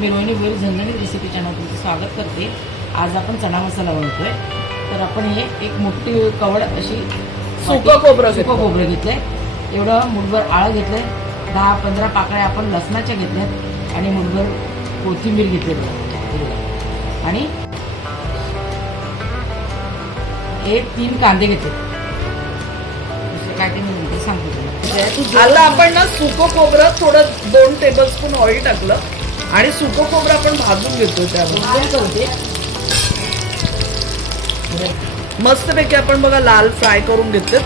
मी रोहिणी भोईर झणझणीत recipe channel तुमचं स्वागत करते. आज आपण चणा मसाला बनवतोय. तर आपण हे एक मोठी कवड अशी सुकं खोबरं सुकं घेतलं. खोबरं घेतलंय. एवढं मुठभर आळं घेतलंय. दहा पंधरा पाकळ्या आपण लसणाच्या घेतल्यात आणि मुठभर कोथिंबीर घेतली बघा. आणि हे तीन कांदे घेतले. काय ते सांगते आता आपण ना सुकं खोबरं थोडं दोन टेबलस्पून ऑइल टाकलं. आणि सुकं खोबरं आपण भाजून घेतो करते? मस्तपैकी आपण बघा लाल फ्राय करून घेतले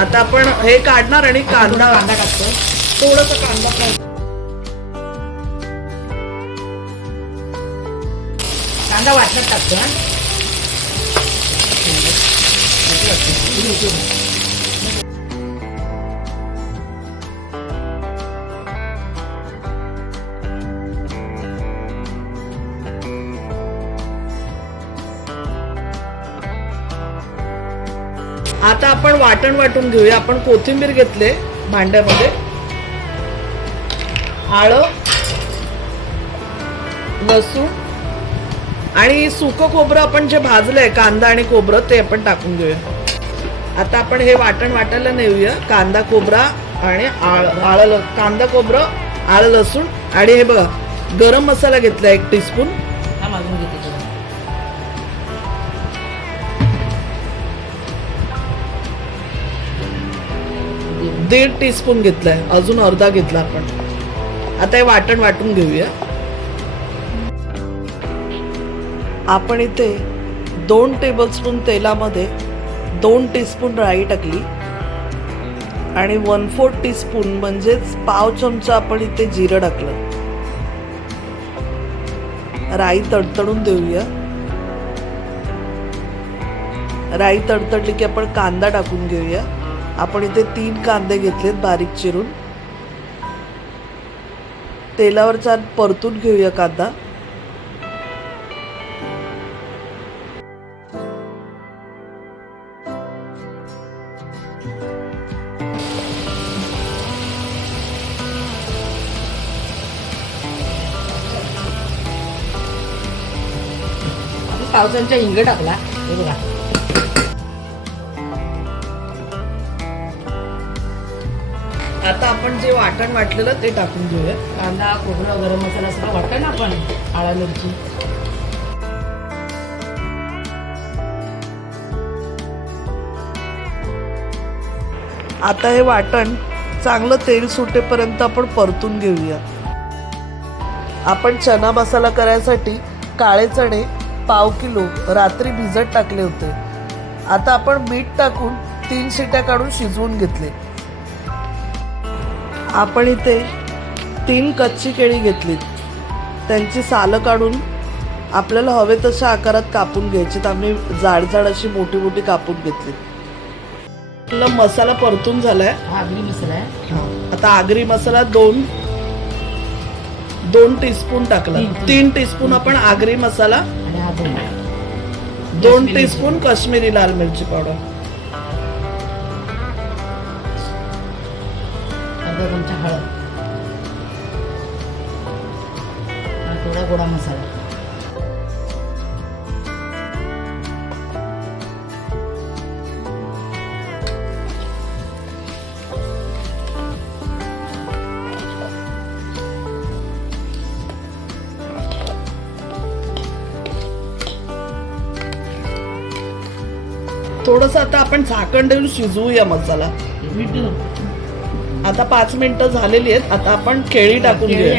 आता आपण हे काढणार आणि कांदा कांदा टाकतोय. थोडस कांदा फ्राय कांदा वाटण्यात टाकतो आता आपण वाटण वाटून घेऊया. आपण कोथिंबीर घेतले भांड्यामध्ये. आळं लसूण आणि सुकं खोबरं आपण जे भाजलंय कांदा आणि खोबरं ते आपण टाकून घेऊया. आता आपण हे वाटण वाटायला नेऊया. कांदा खोबरा आणि आळ आळं ल- कांदा खोबरं आळ लसूण आणि हे बघा गरम मसाला घेतला एक टीस्पून दीड टीस्पून घेतलाय. अजून अर्धा घेतला आपण. आता हे वाटण वाटून घेऊया. आपण इथे दोन टेबलस्पून तेलामध्ये दोन टीस्पून राई टाकली. आणि वन फोर्थ टीस्पून म्हणजेच पाव चमचा आपण इथे जिरं टाकलं. राई तडतडून देऊया. राई तडतडली की आपण कांदा टाकून घेऊया. आपण इथे तीन कांदे घेतलेत बारीक चिरून. तेलावर छान परतून घेऊया कांदा. पावसांच्या पाव हिंग टाकला हे बघा. आता आपण जे वाटण वाटलेलं ते टाकून घेऊया कांदा खोबरं गरम मसाला सगळं वाटण आपण? आळा मिरची. आता हे वाटण चांगलं तेल सुटेपर्यंत आपण परतून घेऊया. आपण चना मसाला करायसाठी काळे चणे पाव किलो रात्री भिजत टाकले होते. आता आपण मीठ टाकून तीन शिट्या काढून शिजवून घेतले. आपण इथे तीन कच्ची केळी घेतली त्यांची सालं काढून आपल्याला हवे तशा आकारात कापून घ्यायची आम्ही जाड जाड अशी मोठी मोठी कापून घेतली आपला मसाला परतून झालाय. हा आगरी मसाला आहे. आता आगरी मसाला दोन दोन टीस्पून टाकला. तीन. टीस्पून आपण आगरी मसाला दोन. टीस्पून काश्मीरी लाल मिरची पावडर. हळद. आणि थोडा गोडा मसाला. थोडस आता आपण झाकण देऊन शिजवूया मसाला. आता पाच मिनिटं झालेली आहेत. आता आपण केळी टाकून घेऊया.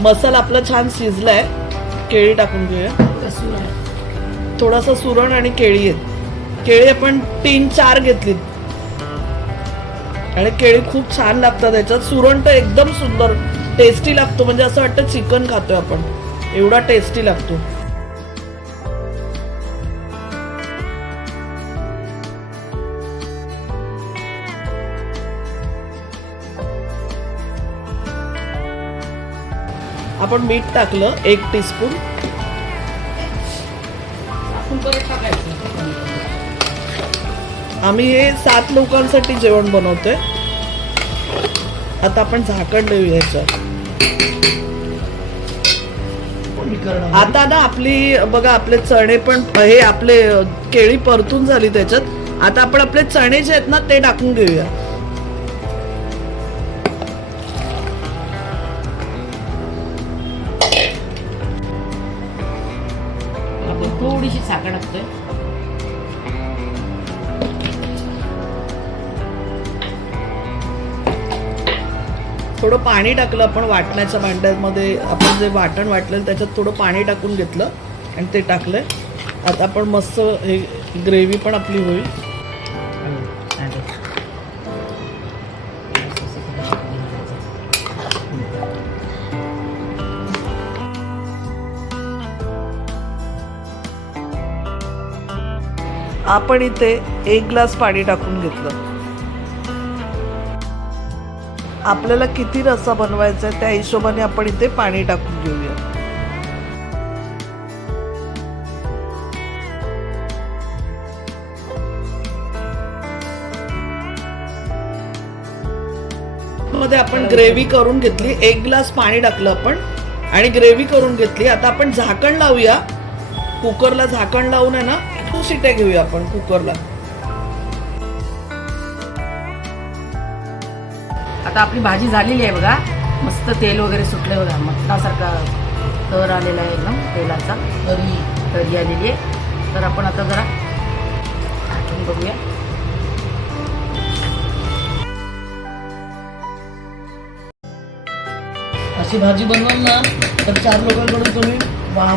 मसाला आपला छान शिजलाय. केळी टाकून घेऊया. थोडासा सुरण आणि केळी आहेत. केळी आपण तीन चार घेतलीत. आणि केळी खूप छान लागतात त्याच्यात सुरण तर एकदम सुंदर टेस्टी लागतो. म्हणजे असं वाटतं चिकन खातोय आपण. एवढा टेस्टी लागतो. आपण मीठ टाकलं एक टीस्पून आम्ही हे सात लोकांसाठी जेवण बनवतोय. आता आपण झाकण मी करणार आता ना आपली बघा आपले चणे पण हे आपले केळी परतून झाली त्याच्यात. आता आपण आपले चणे जे आहेत ना ते टाकून घेऊया. थोडीशी साखर टाकतोय. थोडं पाणी टाकलं आपण वाटण्याच्या भांड्यामध्ये आपण जे वाटण वाटलेलं त्याच्यात थोडं पाणी टाकून घेतलं आणि ते टाकलंय. आता आपण मस्त हे ग्रेव्ही पण आपली होईल. आपण इथे एक ग्लास पाणी टाकून घेतलं. आपल्याला किती रस्सा बनवायचा आहे त्या हिशोबाने आपण इथे पाणी टाकून घेऊया. मध्ये आपण ग्रेव्ही करून घेतली एक ग्लास पाणी टाकलं आपण. आणि ग्रेव्ही करून घेतली आता आपण झाकण लावूया. कुकरला झाकण लावून आहे ना तू शिट्या घेऊया आपण कुकरला. आता आपली भाजी झालेली आहे बघा. मस्त तेल वगैरे सुटले बघा. मटणासारखा तर आलेला आहे एकदम तेलाचा. तरी. तरी आलेली आहे. तर आपण आता जरा टाकून बघूया. अशी भाजी बनवाल ना तर चार लोकांकडून तुम्ही वाह